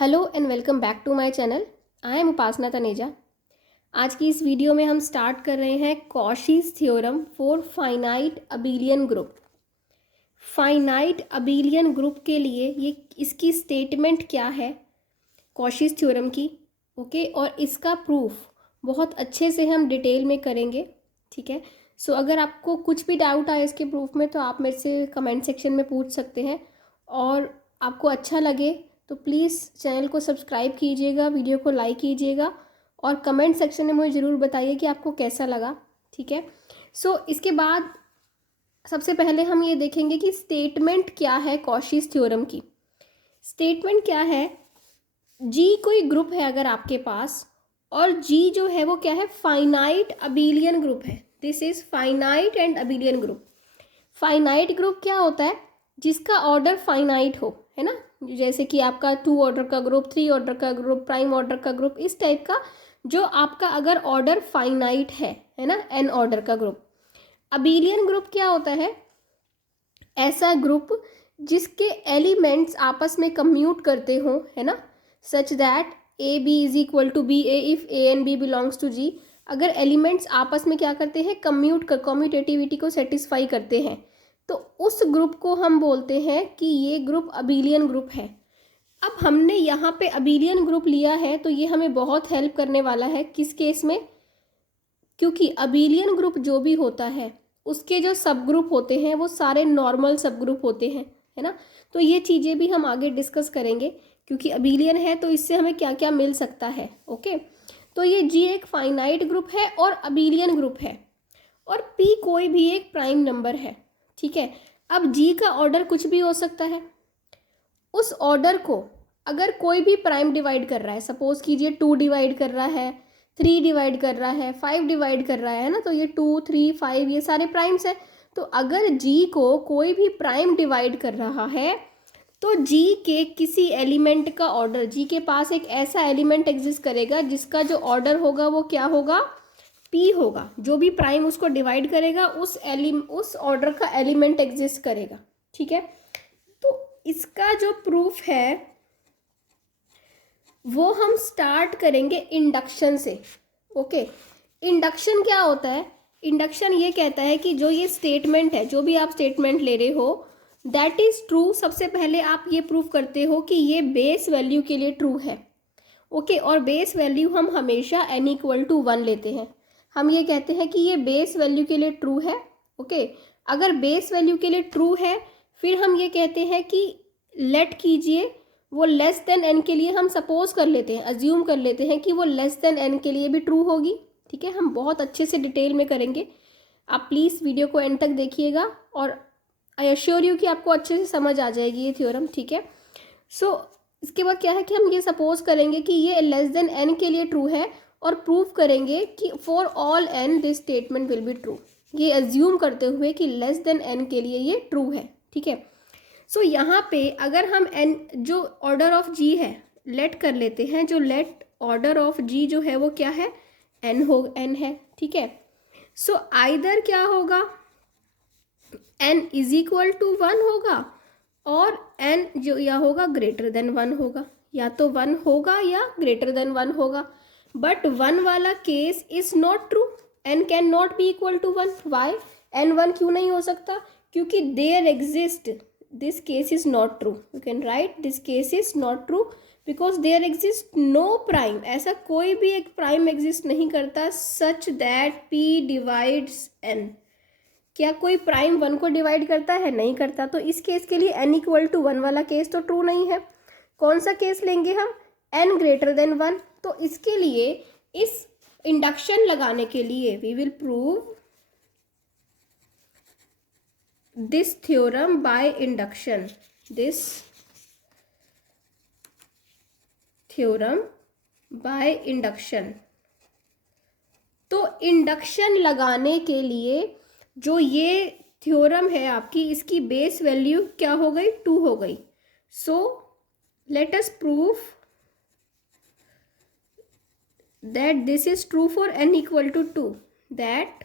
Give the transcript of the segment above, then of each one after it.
Hello and welcome back to my channel. I am Upasana Taneja. आज की इस वीडियो में हम स्टार्ट कर रहे हैं Cauchy's theorem for finite abelian group. Finite abelian group के लिए ये इसकी स्टेटमेंट क्या है कॉशीज थ्योरम की, ओके, और इसका प्रूफ बहुत अच्छे से हम डिटेल में करेंगे, ठीक है। सो अगर आपको कुछ भी डाउट आए इसके प्रूफ में तो आप मेरे से कमेंट सेक्शन में पूछ सकते हैं, और आपको अच्छा लगे तो प्लीज़ चैनल को सब्सक्राइब कीजिएगा, वीडियो को लाइक कीजिएगा और कमेंट सेक्शन में मुझे ज़रूर बताइए कि आपको कैसा लगा, ठीक है। सो इसके बाद सबसे पहले हम ये देखेंगे कि स्टेटमेंट क्या है कॉशीज थ्योरम की। स्टेटमेंट क्या है, जी कोई ग्रुप है अगर आपके पास, और जी जो है वो क्या है, फाइनाइट अबेलियन ग्रुप है। This is finite and abelian group. Finite group क्या होता है, जिसका ऑर्डर फाइनाइट हो, है ना। जैसे कि आपका 2 ऑर्डर का ग्रुप, 3 ऑर्डर का ग्रुप, प्राइम ऑर्डर का ग्रुप, इस टाइप का जो आपका अगर ऑर्डर फाइनाइट है ना, एन ऑर्डर का ग्रुप। अबेलियन ग्रुप क्या होता है, ऐसा ग्रुप जिसके एलिमेंट्स आपस में कम्यूट करते हो, है ना, such that a b is equal to b a if a and b belongs to G. अगर एलिमेंट्स आपस में क्या करते हैं, कम्यूटेटिविटी को सेटिस्फाई करते हैं, तो उस ग्रुप को हम बोलते हैं कि ये ग्रुप अबेलियन ग्रुप है। अब हमने यहाँ पे अबेलियन ग्रुप लिया है तो ये हमें बहुत हेल्प करने वाला है किस केस में, क्योंकि अबेलियन ग्रुप जो भी होता है उसके जो सब ग्रुप होते हैं वो सारे नॉर्मल सब ग्रुप होते हैं, है ना। तो ये चीज़ें भी हम आगे डिस्कस करेंगे, क्योंकि अबेलियन है तो इससे हमें क्या क्या मिल सकता है, ओके। तो ये जी एक फाइनाइट ग्रुप है और अबेलियन ग्रुप है, और पी कोई भी एक प्राइम नंबर है, ठीक है। अब जी का ऑर्डर कुछ भी हो सकता है, उस ऑर्डर को अगर कोई भी प्राइम डिवाइड कर रहा है, सपोज कीजिए 2 डिवाइड कर रहा है, 3 डिवाइड कर रहा है, 5 डिवाइड कर रहा है ना, तो ये 2, 3, 5 ये सारे प्राइम्स है। तो अगर जी को कोई भी प्राइम डिवाइड कर रहा है तो जी के किसी एलिमेंट का ऑर्डर, जी के पास एक ऐसा एलिमेंट एग्जिस्ट करेगा जिसका जो ऑर्डर होगा वो क्या होगा, पी होगा। जो भी प्राइम उसको डिवाइड करेगा उस ऑर्डर का एलिमेंट एग्जिस्ट करेगा, ठीक है। तो इसका जो प्रूफ है वो हम स्टार्ट करेंगे इंडक्शन से, ओके। इंडक्शन क्या होता है, इंडक्शन ये कहता है कि जो ये स्टेटमेंट है, जो भी आप स्टेटमेंट ले रहे हो, दैट इज ट्रू। सबसे पहले आप ये प्रूव करते हो कि ये बेस वैल्यू के लिए ट्रू है, ओके। और बेस वैल्यू हम हमेशा n इक्वल टू 1 लेते हैं। हम ये कहते हैं कि ये बेस वैल्यू के लिए ट्रू है, ओके। अगर बेस वैल्यू के लिए ट्रू है फिर हम ये कहते हैं कि लेट कीजिए वो लेस देन n के लिए हम सपोज कर लेते हैं, अज्यूम कर लेते हैं कि वो लेस देन n के लिए भी ट्रू होगी, ठीक है। हम बहुत अच्छे से डिटेल में करेंगे, आप प्लीज़ वीडियो को एंड तक देखिएगा और आई एश्योर यू कि आपको अच्छे से समझ आ जाएगी ये थ्योरम, ठीक है। सो इसके बाद क्या है कि हम ये सपोज करेंगे कि ये लेस देन n के लिए ट्रू है, और प्रूव करेंगे कि for all n this statement will be true, ये अज्यूम करते हुए कि लेस देन n के लिए ये ट्रू है, ठीक है। सो यहाँ पे अगर हम n जो ऑर्डर ऑफ g है लेट कर लेते हैं, जो लेट ऑर्डर ऑफ g जो है वो क्या है, n है, ठीक है। सो आइदर क्या होगा, n इज इक्वल टू 1 होगा, और n जो या होगा ग्रेटर देन 1 होगा, या तो 1 होगा या ग्रेटर देन 1 होगा। बट 1 वाला case is not true, n can not be equal to 1। Why n 1 क्यों नहीं हो सकता, क्योंकि there exist, this case is not true, you can write this case is not true because there exist no prime, ऐसा कोई भी एक prime exist नहीं करता such that p divides n। क्या कोई प्राइम 1 को डिवाइड करता है, नहीं करता। तो इस केस के लिए n इक्वल टू 1 वाला केस तो ट्रू नहीं है। कौन सा केस लेंगे हम, n ग्रेटर देन 1। तो इसके लिए इस इंडक्शन लगाने के लिए we will prove this theorem by induction, this theorem by induction. तो इंडक्शन लगाने के लिए जो ये थ्योरम है आपकी, इसकी बेस वैल्यू क्या हो गई, 2 हो गई। So let us prove that this is true for n equal to 2, that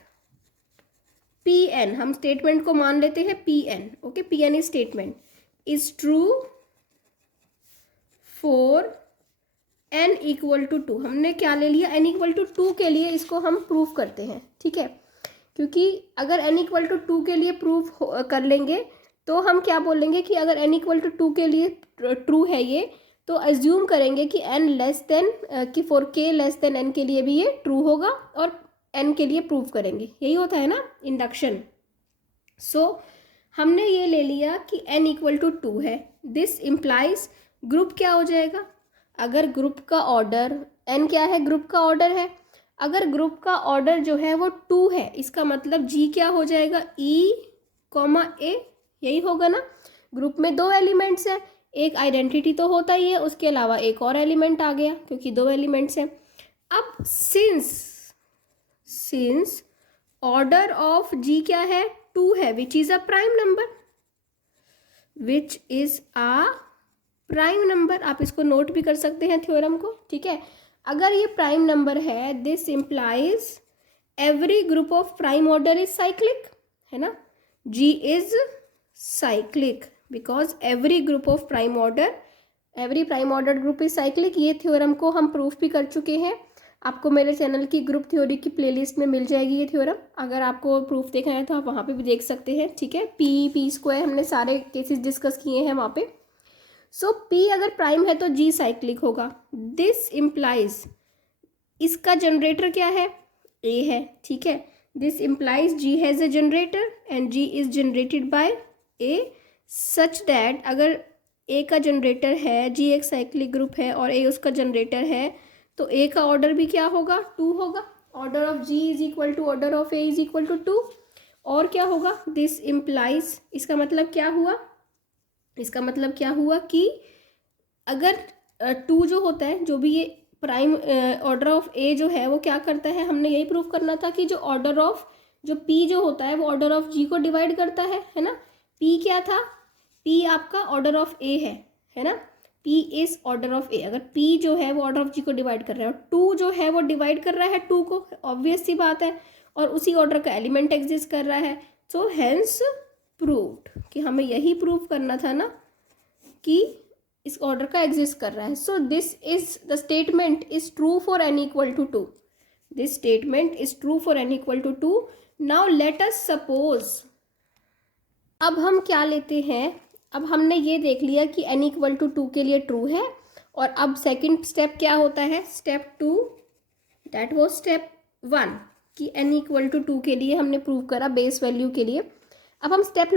Pn, हम स्टेटमेंट को मान लेते हैं Pn, okay. Pn is statement, is true for n equal to 2, हमने क्या ले लिया, n इक्वल टू 2 के लिए इसको हम प्रूफ करते हैं, ठीक है। क्योंकि अगर n इक्वल टू 2 के लिए प्रूफ कर लेंगे तो हम क्या बोलेंगे कि अगर n इक्वल टू 2 के लिए ट्रू है ये, तो अज्यूम करेंगे कि n लेस देन कि for k less than n के लिए भी ये ट्रू होगा और n के लिए प्रूव करेंगे, यही होता है ना इंडक्शन। सो हमने ये ले लिया कि n इक्वल टू 2 है, दिस इम्प्लाइज ग्रुप क्या हो जाएगा, अगर ग्रुप का ऑर्डर n क्या है, ग्रुप का ऑर्डर है, अगर ग्रुप का ऑर्डर जो है वो 2 है, इसका मतलब g क्या हो जाएगा, e a, यही होगा ना। ग्रुप में 2 एलिमेंट्स है, एक आइडेंटिटी तो होता ही है, उसके अलावा एक और एलिमेंट आ गया क्योंकि 2 एलिमेंट्स हैं। अब सिंस ऑर्डर ऑफ g क्या है, 2 है, which is a prime number, which is a prime number. आप इसको नोट भी कर सकते हैं थ्योरम को, ठीक है। अगर ये प्राइम नंबर है, this implies every group of prime order is cyclic, है ना, g is cyclic because every group of prime order, every prime order group is cyclic. ये थ्योरम को हम प्रूफ भी कर चुके हैं, आपको मेरे चैनल की ग्रुप थ्योरी की प्लेलिस्ट में मिल जाएगी ये थ्योरम, अगर आपको प्रूफ देखना है तो आप वहाँ पे भी देख सकते हैं, ठीक है। p स्क्वायर हमने सारे केसेस डिस्कस किए हैं वहाँ पे। सो p अगर प्राइम है तो g साइक्लिक होगा, दिस इम्प्लाइज इसका जनरेटर क्या है, a है, ठीक है। This implies g has a generator and g is generated by a such that अगर a का जनरेटर है, g एक साइक्लिक ग्रुप है और a उसका जनरेटर है, तो a का ऑर्डर भी क्या होगा, 2 होगा। Order of g is equal to order of a is equal to 2। और क्या होगा, दिस इम्प्लाइज, इसका मतलब क्या हुआ, इसका मतलब क्या हुआ कि अगर 2 जो होता है, जो भी ये प्राइम ऑर्डर ऑफ ए जो है वो क्या करता है, हमने यही प्रूफ करना था कि जो ऑर्डर ऑफ जो p जो होता है वो ऑर्डर ऑफ g को डिवाइड करता है ना। p क्या था, p आपका ऑर्डर ऑफ a है ना, p is order of a। अगर p जो है वो ऑर्डर ऑफ g को डिवाइड कर रहा है और 2 जो है वो डिवाइड कर रहा है 2 को, ऑब्वियस सी बात है, और उसी ऑर्डर का एलिमेंट एग्जिस्ट कर रहा है। सो हेंस प्रूव्ड, कि हमें यही प्रूव करना था ना कि इस ऑर्डर का एग्जिस्ट कर रहा है। So this is the statement is true for n equal to 2, this statement is true for n equal to 2। Now let us suppose, अब हम क्या लेते हैं, अब हमने ये देख लिया कि n इक्वल टू 2 के लिए ट्रू है, और अब सेकंड स्टेप क्या होता है, स्टेप 2, दैट वाज स्टेप 1 कि n इक्वल टू 2 के लिए हमने प्रूव करा बेस वैल्यू के लिए। अब हम स्टेप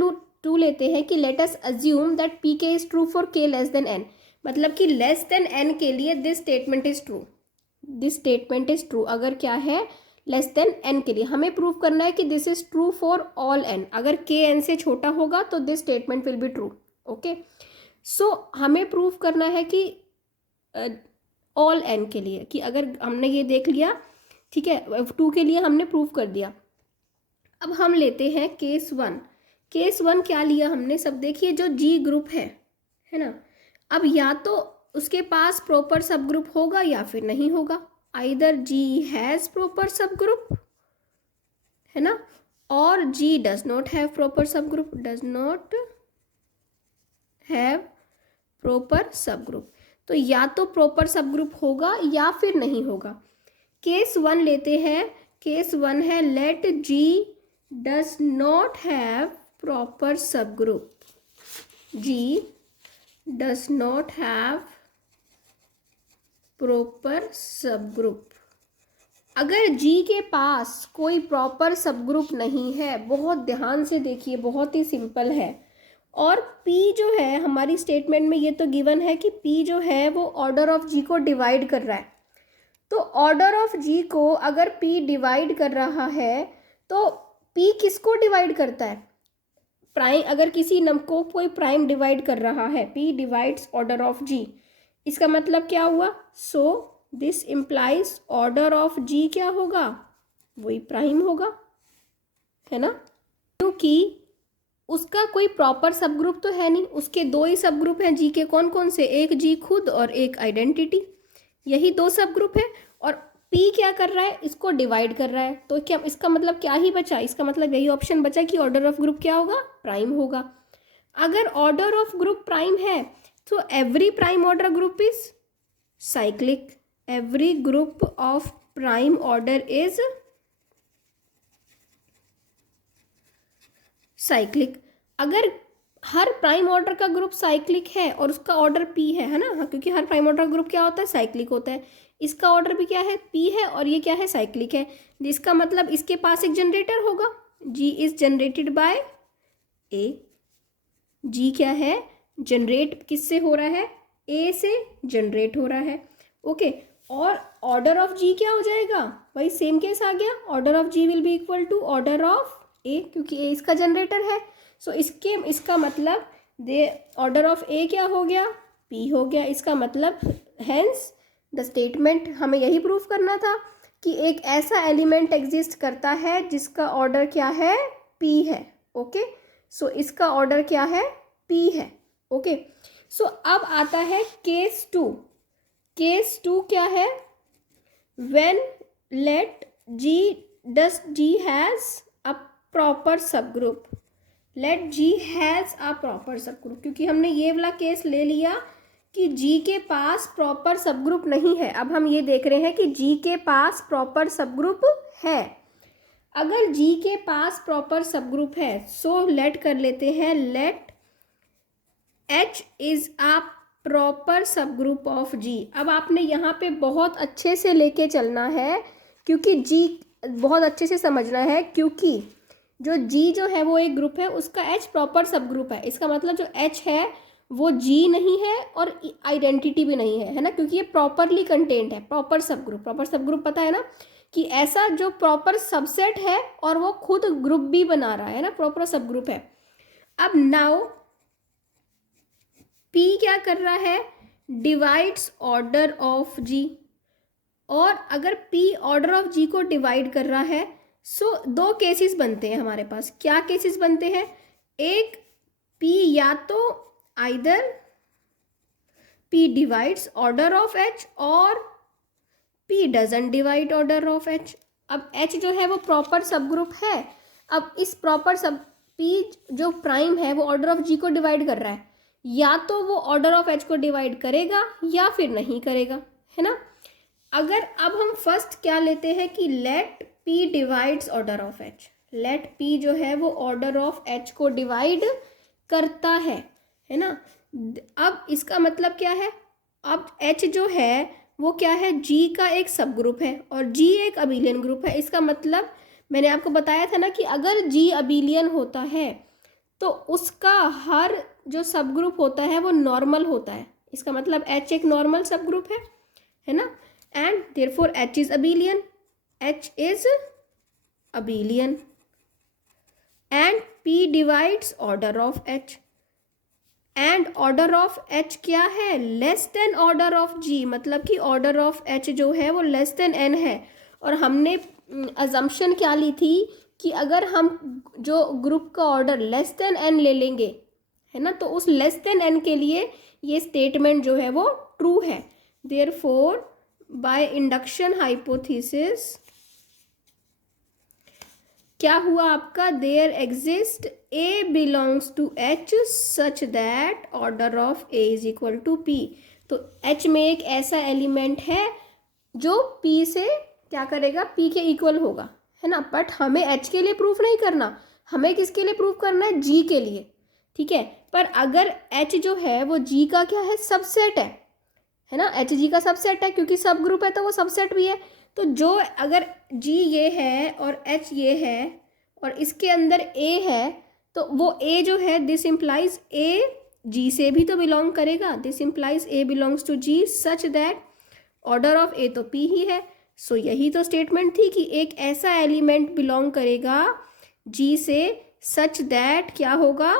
2 लेते हैं कि let us assume that P k is true for k less than n, मतलब कि लेस देन n के लिए this statement is true, this statement is true. अगर क्या है, लेस देन n के लिए हमें प्रूव करना है कि this is true for all n, अगर k n से छोटा होगा तो this statement will be true, okay. So हमें प्रूव करना है कि ऑल n के लिए, कि अगर हमने ये देख लिया, ठीक है, 2 के लिए हमने प्रूव कर दिया। अब हम लेते हैं केस 1। केस 1 क्या लिया हमने, सब देखिए, जो जी ग्रुप है ना, अब या तो उसके पास प्रॉपर सब ग्रुप होगा या फिर नहीं होगा, आइदर जी हैज़ प्रॉपर सब ग्रुप, है ना, और जी डज नॉट हैव प्रॉपर सब group, does not have proper सब ग्रुप। तो या तो प्रॉपर सब ग्रुप होगा या फिर नहीं होगा। केस 1 लेते हैं, केस 1 है let G does not have proper subgroup, G does not have proper subgroup। अगर G के पास कोई प्रॉपर सबग्रुप नहीं है, बहुत ध्यान से देखिए, बहुत ही सिंपल है, और P जो है हमारी स्टेटमेंट में ये तो गिवन है कि P जो है वो ऑर्डर ऑफ G को डिवाइड कर रहा है, तो ऑर्डर ऑफ G को अगर P डिवाइड कर रहा है तो P किसको डिवाइड करता है, प्राइम, अगर किसी नंबर को कोई प्राइम डिवाइड कर रहा है, p divides order of g, इसका मतलब क्या हुआ, so this implies order of g क्या होगा, वही प्राइम होगा, है ना, क्योंकि उसका कोई प्रॉपर सब ग्रुप तो है नहीं, उसके 2 ही सब ग्रुप हैं g के, कौन कौन से, एक g खुद और एक आइडेंटिटी, यही 2 सब ग्रुप है, और P क्या कर रहा है, इसको डिवाइड कर रहा है, तो क्या इसका मतलब क्या ही बचा, इसका मतलब यही ऑप्शन बचा कि ऑर्डर ऑफ ग्रुप क्या होगा, प्राइम होगा। अगर ऑर्डर ऑफ ग्रुप प्राइम है तो every prime order group is cyclic, every group of prime order is cyclic. अगर हर प्राइम ऑर्डर का ग्रुप साइक्लिक है और उसका ऑर्डर पी है ना, हाँ, क्योंकि हर प्राइम ऑर्डर का ग्रुप क्या होता है, साइक्लिक होता है। इसका ऑर्डर भी क्या है, पी है, और ये क्या है, साइक्लिक है। जिसका मतलब इसके पास एक जनरेटर होगा, जी इज जनरेटेड बाय ए। जी क्या है, जनरेट किससे हो रहा है, ए से जनरेट हो रहा है। ओके, और ऑर्डर ऑफ जी क्या हो जाएगा, वही सेम केस आ गया, order of G will be equal to order of a, क्योंकि ए इसका जनरेटर है। सो इसका मतलब दे ऑर्डर ऑफ ए क्या हो गया, पी हो गया। इसका मतलब हेंस द स्टेटमेंट, हमें यही प्रूफ करना था कि एक ऐसा एलिमेंट एग्जिस्ट करता है जिसका ऑर्डर क्या है, पी है। ओके, सो इसका ऑर्डर क्या है, पी है। ओके, सो अब आता है केस टू। केस टू क्या है, when let G does G has a proper subgroup, let G has a proper subgroup, क्योंकि हमने ये वाला केस ले लिया कि जी के पास प्रॉपर सबग्रुप नहीं है। अब हम ये देख रहे हैं कि जी के पास प्रॉपर सबग्रुप है। अगर जी के पास प्रॉपर सबग्रुप है, सो लेट कर लेते हैं, let H is a proper subgroup of G. अब आपने यहाँ पे बहुत अच्छे से लेके चलना है, क्योंकि जी बहुत अच्छे से समझना है, क्योंकि जो जी जो है वो एक ग्रुप है, उसका एच प्रॉपर सबग्रुप है। इसका मतलब जो एच है वो जी नहीं है और आइडेंटिटी भी नहीं है ना, क्योंकि ये प्रॉपरली कंटेंट है। प्रॉपर सबग्रुप, प्रॉपर सबग्रुप पता है ना, कि ऐसा जो प्रॉपर सबसेट है और वो खुद ग्रुप भी बना रहा है ना, प्रॉपर सबग्रुप है। अब नाउ पी क्या कर रहा है, डिवाइड्स ऑर्डर ऑफ जी, और अगर पी ऑर्डर ऑफ जी को डिवाइड कर रहा है, सो दो केसेस बनते हैं हमारे पास। क्या केसेस बनते हैं, एक पी या तो either p divides order of H और p doesn't divide order of H. अब एच जो है वो प्रॉपर सबग्रुप है। अब इस प्रॉपर सब पी जो प्राइम है वो ऑर्डर ऑफ जी को डिवाइड कर रहा है, या तो वो ऑर्डर ऑफ एच को डिवाइड करेगा या फिर नहीं करेगा, है ना। अगर अब हम फर्स्ट क्या लेते हैं कि let P divides order of H, let P जो है वो ऑर्डर ऑफ एच को डिवाइड करता है ना। अब इसका मतलब क्या है, अब एच जो है वो क्या है, जी का एक सब ग्रुप है और जी एक अबिलियन ग्रुप है। इसका मतलब मैंने आपको बताया था ना कि अगर जी अबिलियन होता है तो उसका हर जो सब ग्रुप होता है वो नॉर्मल होता है। इसका मतलब एच एक नॉर्मल सब ग्रुप है ना, and therefore H is abelian, H is abelian, and P divides order of H, and order of H क्या है, लेस देन ऑर्डर ऑफ जी, मतलब कि ऑर्डर ऑफ एच जो है वो लेस देन एन है। और हमने अजम्पशन क्या ली थी कि अगर हम जो ग्रुप का ऑर्डर लेस देन एन ले लेंगे, है ना, तो उस लेस देन एन के लिए ये स्टेटमेंट जो है वो ट्रू है। देयरफॉर बाय इंडक्शन हाइपोथेसिस क्या हुआ आपका, there exist a belongs to H such that order of a is equal to P. तो एच में एक ऐसा एलिमेंट है जो पी से क्या करेगा, पी के इक्वल होगा, है ना। बट हमें एच के लिए प्रूफ नहीं करना, हमें किसके लिए प्रूफ करना है, जी के लिए, ठीक है। पर अगर एच जो है वो जी का क्या है, सबसेट है ना, एच जी का सबसेट है, क्योंकि सब ग्रुप है तो वो सबसेट भी है। तो जो अगर जी ये है और एच ये है और इसके अंदर ए है, तो वो ए जो है दिस इम्प्लाइज ए जी से भी तो बिलोंग करेगा, this implies a belongs to G such that order of a तो पी ही है। सो यही तो स्टेटमेंट थी कि एक ऐसा एलिमेंट बिलोंग करेगा जी से सच दैट क्या होगा,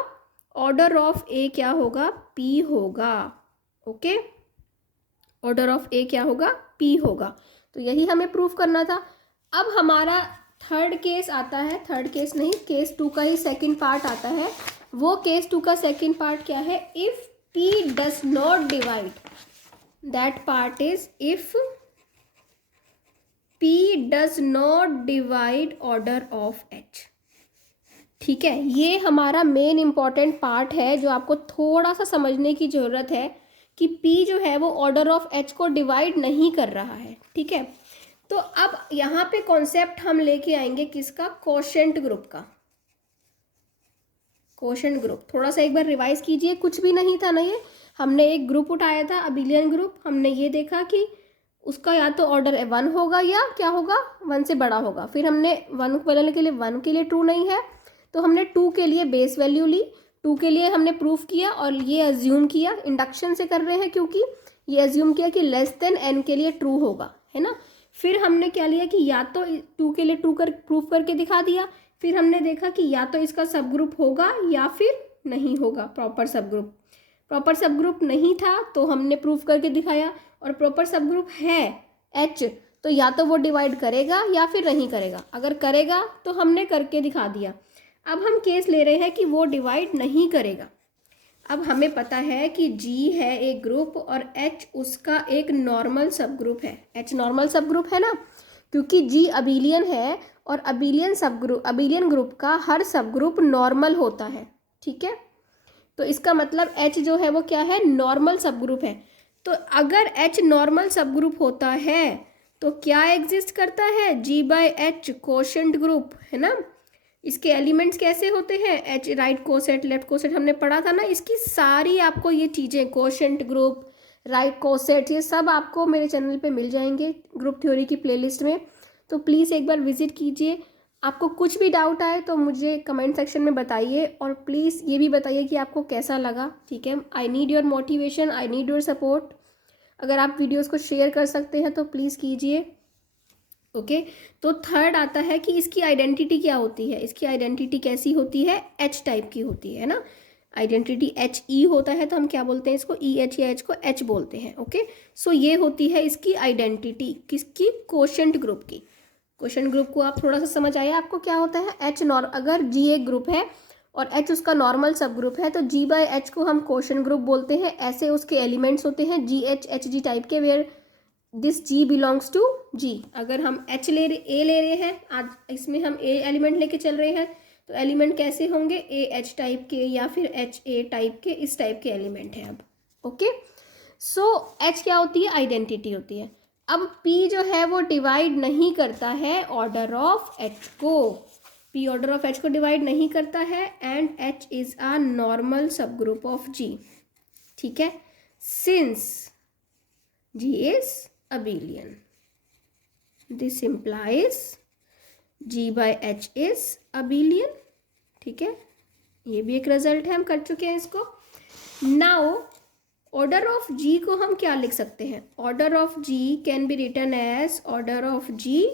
ऑर्डर ऑफ ए क्या होगा, पी होगा। ओके, ऑर्डर ऑफ ए क्या होगा, पी होगा। तो यही हमें प्रूफ करना था। अब हमारा थर्ड केस आता है, थर्ड केस नहीं, केस टू का ही सेकंड पार्ट आता है। वो केस टू का सेकंड पार्ट क्या है, if P does not divide, that part is if P does not divide order of H. ठीक है, ये हमारा मेन इंपॉर्टेंट पार्ट है जो आपको थोड़ा सा समझने की ज़रूरत है कि P जो है वो ऑर्डर ऑफ H को डिवाइड नहीं कर रहा है, ठीक है। तो अब यहाँ पे कॉन्सेप्ट हम लेके आएंगे किसका, कोशेंट ग्रुप का। कोशेंट ग्रुप थोड़ा सा एक बार रिवाइज कीजिए, कुछ भी नहीं था ना ये, हमने एक ग्रुप उठाया था अबिलियन ग्रुप, हमने ये देखा कि उसका या तो ऑर्डर 1 होगा या क्या होगा, 1 से बड़ा होगा। फिर हमने 1 को बदलने के लिए 1 के लिए ट्रू नहीं है तो हमने 2 के लिए बेस वैल्यू ली, 2 के लिए हमने प्रूफ किया और ये अज्यूम किया, इंडक्शन से कर रहे हैं क्योंकि ये अज्यूम किया कि लेस देन n के लिए ट्रू होगा, है ना। फिर हमने क्या लिया कि या तो 2 के लिए ट्रू कर प्रूफ करके दिखा दिया, फिर हमने देखा कि या तो इसका सब ग्रुप होगा या फिर नहीं होगा प्रॉपर सब ग्रुप। प्रॉपर सब ग्रुप नहीं था तो हमने प्रूफ करके दिखाया, और प्रॉपर सब ग्रुप है H तो या तो वो डिवाइड करेगा या फिर नहीं करेगा। अगर करेगा तो हमने करके दिखा दिया। अब हम केस ले रहे हैं कि वो डिवाइड नहीं करेगा। अब हमें पता है कि G है एक ग्रुप और H उसका एक नॉर्मल सब ग्रुप है। H नॉर्मल सब ग्रुप है ना, क्योंकि G अबिलियन है और अबिलियन ग्रुप का हर सब ग्रुप नॉर्मल होता है, ठीक है। तो इसका मतलब H जो है वो क्या है, नॉर्मल सब ग्रुप है। तो अगर H नॉर्मल सब ग्रुप होता है तो क्या एग्जिस्ट करता है, G/H कोशेंट ग्रुप, है ना। इसके एलिमेंट्स कैसे होते हैं, H right coset left coset हमने पढ़ा था ना। इसकी सारी आपको ये चीज़ें, कोशेंट ग्रुप, राइट कोसेट, ये सब आपको मेरे चैनल पे मिल जाएंगे ग्रुप थ्योरी की प्लेलिस्ट में। तो प्लीज़ एक बार विजिट कीजिए। आपको कुछ भी डाउट आए तो मुझे कमेंट सेक्शन में बताइए, और प्लीज़ ये भी बताइए कि आपको कैसा लगा, ठीक है। I need your motivation, I need your support. अगर आप वीडियोस को शेयर कर सकते हैं तो प्लीज़ कीजिए, ओके। तो थर्ड आता है कि इसकी आइडेंटिटी क्या होती है। इसकी आइडेंटिटी कैसी होती है, H टाइप की होती है ना। आइडेंटिटी HE होता है तो हम क्या बोलते हैं इसको, EH या H को H बोलते हैं, ओके। सो ये होती है इसकी आइडेंटिटी किसकी, कोशेंट ग्रुप की। कोशेंट ग्रुप को आप थोड़ा सा समझ आया आपको क्या होता है। अगर G एक ग्रुप है और H उसका नॉर्मल सब ग्रुप है तो G/H को हम कोशेंट ग्रुप बोलते हैं। ऐसे उसके एलिमेंट्स होते हैं GH HG टाइप के, where this G belongs to G। अगर हम A ले रहे हैं, आज इसमें हम A एलिमेंट लेके चल रहे हैं तो एलिमेंट कैसे होंगे, AH टाइप के या फिर HA टाइप के, इस टाइप के एलिमेंट हैं अब, ओके। सो H क्या होती है, आइडेंटिटी होती है। अब P जो है वो डिवाइड नहीं करता है ऑर्डर ऑफ H को, P ऑर्डर ऑफ H को डिवाइड नहीं करता है, and H is a normal सब ग्रुप ऑफ G, ठीक है। Since G is abelian, this implies G/H is abelian, ठीक है। ये भी एक रिजल्ट है, हम कर चुके हैं इसको। नाउ ऑर्डर ऑफ G को हम क्या लिख सकते हैं, order of G can be written as order of G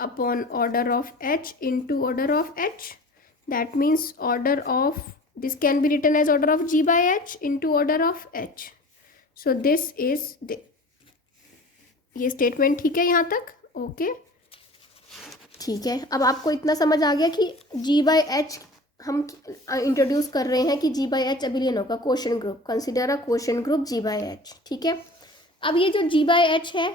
upon order of H into order of H। That means order of this can be written as order of G/H into order of H। So this is ये statement, ठीक है यहाँ तक, okay, ठीक है। अब आपको इतना समझ आ गया कि G/H हम इंट्रोड्यूस कर रहे हैं कि G/H अबिलियन होगा, quotient group, consider a quotient group G/H, ठीक है। अब ये जो G/H है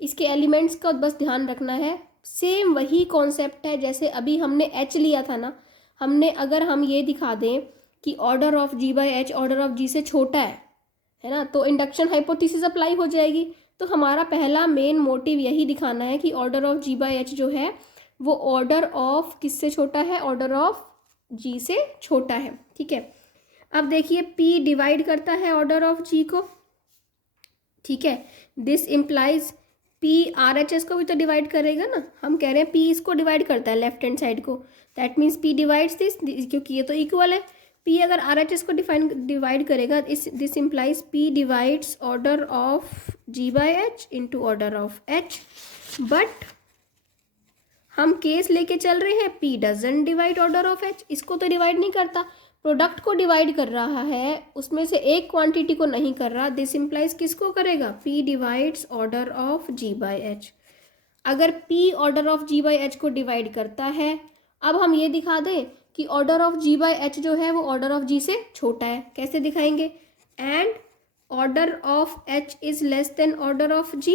इसके एलिमेंट्स का बस ध्यान रखना है, सेम वही कॉन्सेप्ट है जैसे अभी हमने H लिया था ना। हमने अगर हम ये दिखा दें कि order of G/H order of G से छोटा है ना, तो इंडक्शन हाइपोथेसिस अप्लाई हो जाएगी। तो हमारा पहला मेन मोटिव यही दिखाना है कि ऑर्डर ऑफ G/H जो है वो ऑर्डर ऑफ किससे छोटा है, ऑर्डर ऑफ G से छोटा है, ठीक है। अब देखिए P डिवाइड करता है ऑर्डर ऑफ G को, ठीक है। दिस इम्प्लाइज P RHS को भी तो डिवाइड करेगा ना। हम कह रहे हैं P इसको डिवाइड करता है लेफ्ट हैंड साइड को, that means P divides this, क्योंकि ये तो इक्वल है। P अगर RHS को डिवाइड करेगा, this implies P divides order of G/H into order of H। But हम केस लेके चल रहे हैं P doesn't divide order of H, इसको तो डिवाइड नहीं करता, प्रोडक्ट को डिवाइड कर रहा है, उसमें से एक क्वांटिटी को नहीं कर रहा। दिस इम्प्लाइज किसको करेगा, P divides order of G/H। अगर P ऑर्डर ऑफ G/H को डिवाइड करता है, अब हम ये दिखा दें कि ऑर्डर ऑफ G/H जो है वो ऑर्डर ऑफ G से छोटा है, कैसे दिखाएंगे, and order of H is less than order of G,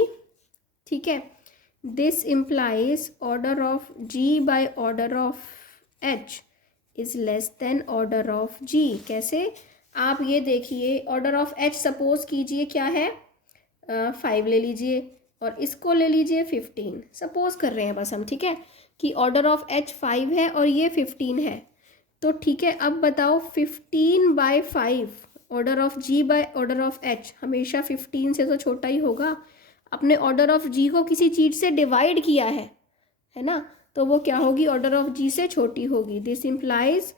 ठीक है। This implies order of G by order of H is less than order of G, कैसे, आप ये देखिए ऑर्डर ऑफ एच सपोज कीजिए क्या है 5 ले लीजिए और इसको ले लीजिए 15, सपोज कर रहे हैं बस हम, ठीक है, कि ऑर्डर ऑफ एच 5 है और ये 15 है। तो ठीक है, अब बताओ 15/5 order of G by order of H हमेशा 15 से तो छोटा ही होगा। अपने ऑर्डर ऑफ जी को किसी चीज़ से डिवाइड किया है ना, तो वो क्या होगी, ऑर्डर ऑफ जी से छोटी होगी। This implies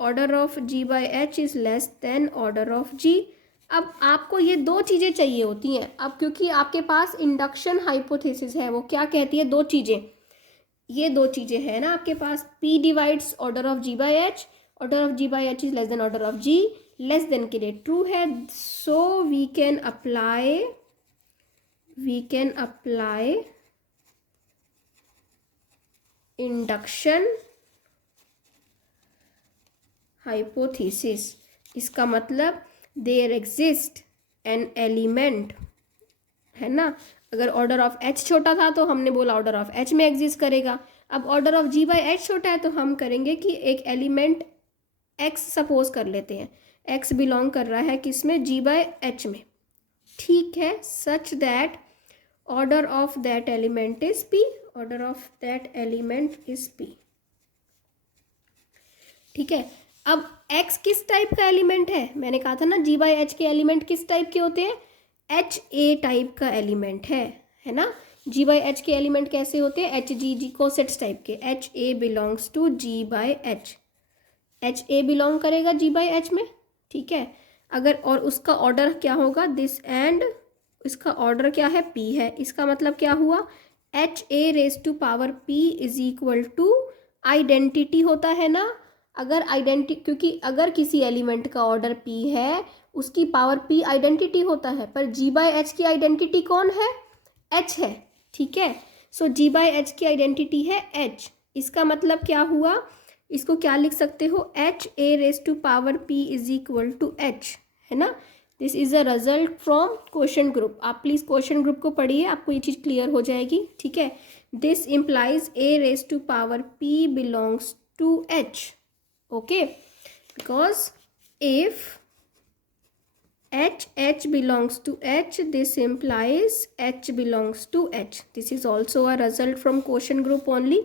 order of G by H is less than order of G. अब आपको ये दो चीज़ें चाहिए होती हैं। अब क्योंकि आपके पास इंडक्शन हाइपोथेसिस है, वो क्या कहती है, दो चीज़ें, ये दो चीज़ें हैं ना आपके पास, P divides order of G by H, order of G by H is less than order of G, less than के लिए ट्रू है। So we can apply induction hypothesis. इसका मतलब देयर एग्जिस्ट एन एलिमेंट, है ना। अगर order of H छोटा था तो हमने बोला ऑर्डर ऑफ एच में एग्जिस्ट करेगा। अब order of G by H छोटा है तो हम करेंगे कि एक एलिमेंट एक्स सपोज कर लेते हैं, एक्स बिलोंग कर रहा है किसमें, जी बाय एच में, ठीक है, सच that order of that element is P, order of that element is P, ठीक है। अब x किस टाइप का एलिमेंट है, मैंने कहा था ना जी बाय एच के एलिमेंट किस टाइप के होते हैं, एच ए टाइप का एलिमेंट है ना। जी बाय एच के एलिमेंट कैसे होते हैं, H G G cosets type के, H A belongs to G by H, H A belong करेगा जी बाय एच में, ठीक है। अगर और उसका ऑर्डर क्या होगा, दिस एंड इसका ऑर्डर क्या है, पी है। इसका मतलब क्या हुआ, H A raise to power P is equal to identity होता है ना। अगर क्योंकि अगर किसी एलिमेंट का ऑर्डर पी है उसकी पावर पी आइडेंटिटी होता है, पर जी बाय एच की आइडेंटिटी कौन है, एच है, ठीक है। सो जी बाय एच की आइडेंटिटी है एच। इसका मतलब क्या हुआ, इसको क्या लिख सकते हो, H A raise to power P is equal to H, है ना। This is a result from question group. आप प्लीज़ क्वेश्चन ग्रुप को पढ़िए, आपको ये चीज़ क्लियर हो जाएगी, ठीक है। This implies A raise to power P belongs to H, okay, because if h belongs to h, this implies h belongs to h. This is also a result from quotient group only,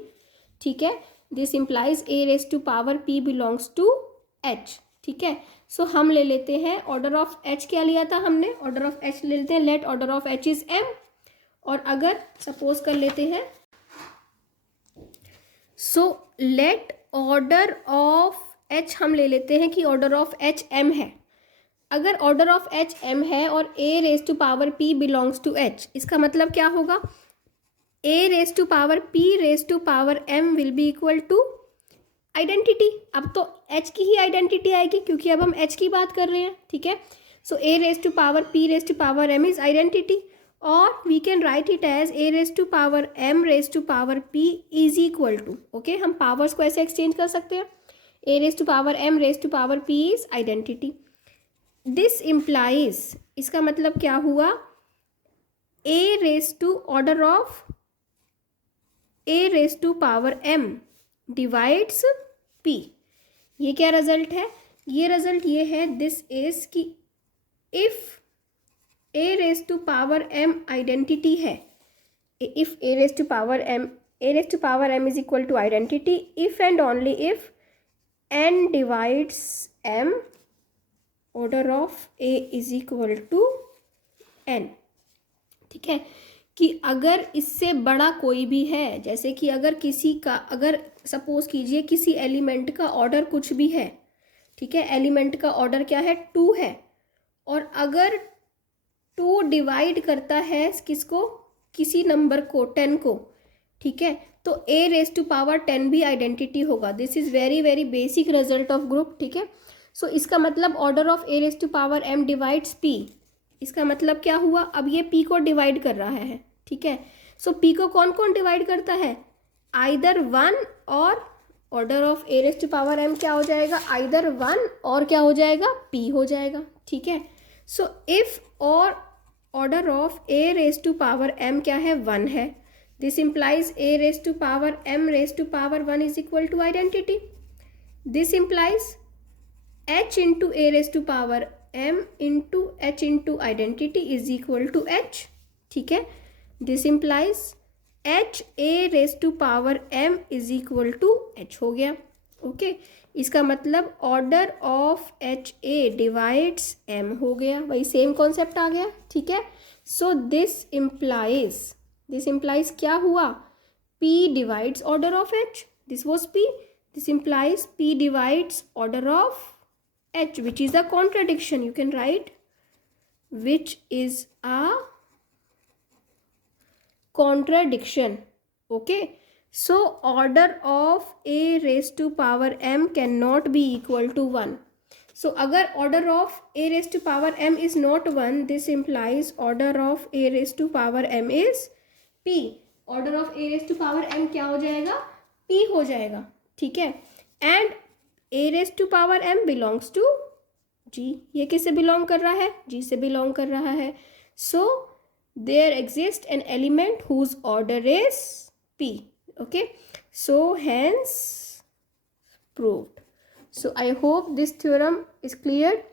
ठीक है। this implies a raised to power p belongs to h, ठीक है। सो हम ले लेते हैं order of h, क्या लिया था हमने, ऑर्डर ऑफ h ले लेते हैं, let order of h is m। और अगर सपोज कर लेते हैं, so let order of H हम ले लेते हैं कि ऑर्डर ऑफ एच एम है। अगर ऑर्डर ऑफ एच एम है और a raise to power P belongs to H, इसका मतलब क्या होगा, a raise to power p raise to power m will be equal to identity. अब तो एच की ही आइडेंटिटी आएगी क्योंकि अब हम एच की बात कर रहे हैं, ठीक है। So a raise to power p raise to power m is identity, और we can write it as a raise to power m raise to power P is equal to, okay, हम powers को ऐसे exchange कर सकते हैं, a raise to power m raise to power P is identity. This implies, इसका मतलब क्या हुआ, a raise to order of a raise to power M divides p. ये क्या रिजल्ट है, ये रिजल्ट ये है, दिस इज कि if a raise to power m identity है, if a raise to power m is equal to identity, if and only if n divides m, order of a is equal to n, ठीक है। कि अगर इससे बड़ा कोई भी है, जैसे कि अगर किसी का, अगर सपोज कीजिए किसी एलिमेंट का ऑर्डर कुछ भी है, ठीक है, एलिमेंट का ऑर्डर क्या है, 2 है, और अगर 2 डिवाइड करता है किसको, किसी नंबर को, 10 को, ठीक है, तो a रेज टू पावर 10 भी आइडेंटिटी होगा। This is very very basic result of group, ठीक है। सो इसका मतलब order of a raise to power m divides p, इसका मतलब क्या हुआ, अब ये p को डिवाइड कर रहा है, ठीक है। सो p को कौन कौन डिवाइड करता है, आइदर 1 और order of a raise to power m क्या हो जाएगा, आइदर 1 और क्या हो जाएगा, p हो जाएगा, ठीक है। सो इफ और order of a raise to power m क्या है, 1 है, this implies a raised to power m raised to power 1 is equal to identity. This implies h into A raise to power m into h into identity is equal to h, ठीक है। This implies h a raise to power m is equal to h हो गया, okay. इसका मतलब order of H A divides m हो गया, वही same concept आ गया, ठीक है। सो दिस इम्प्लाइज क्या हुआ, p divides order of h, this was p, this implies p divides order of h, which is a contradiction. You can write which is a contradiction, okay. So order of a raised to power m cannot be equal to 1. So अगर order of a raised to power m is not 1, this implies order of a raised to power m is p. order of a raised to power m क्या हो जाएगा, p हो जाएगा, ठीक है। And a raise to power m belongs to G, ये किससे belong कर रहा है, जी से बिलोंग कर रहा है। So there exist an element whose order is P, okay. So hence proved. So I hope this theorem is clear.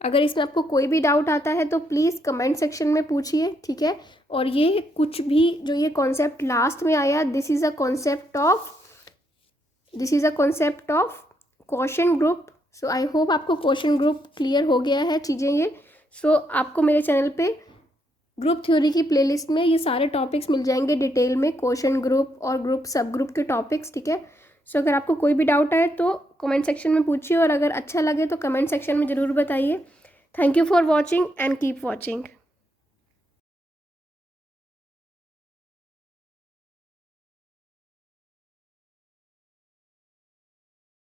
अगर इसमें आपको कोई भी डाउट आता है तो प्लीज़ कमेंट सेक्शन में पूछिए, ठीक है। और ये कुछ भी जो ये कॉन्सेप्ट लास्ट में आया, this is a concept of quotient group. So I hope आपको क्वोशंट ग्रुप क्लियर हो गया है चीज़ें ये। सो आपको मेरे चैनल पे ग्रुप थ्योरी की प्लेलिस्ट में ये सारे टॉपिक्स मिल जाएंगे डिटेल में, क्वोशंट ग्रुप और ग्रुप सब ग्रुप के टॉपिक्स, ठीक है। सो अगर आपको कोई भी डाउट आए तो कमेंट सेक्शन में पूछिए, और अगर अच्छा लगे तो कमेंट सेक्शन में ज़रूर बताइए। Thank you for watching and keep watching.